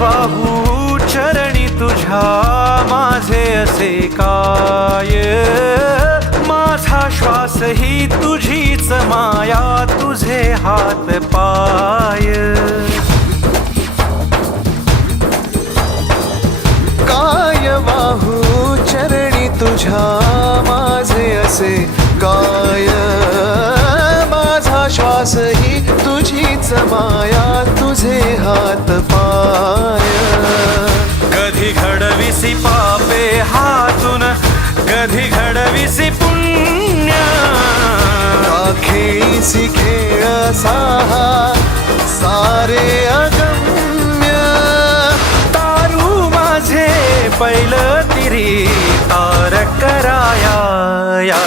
वाहू चरणी तुझ्या माझे असे काय, माझा श्वास ही तुझीच माया, तुझे हात पाय. काय वाहू चरणी तुझ्या माझे असे काय, माझा श्वास ही तुझीच माया, तुझे हात पाय. कधी घडविसी पापे हातून, कधी घडविसी पुण्य, खेळीसी खेळ साहा सारे अगम्य. तारू माझे पैल तिरी तार कराया.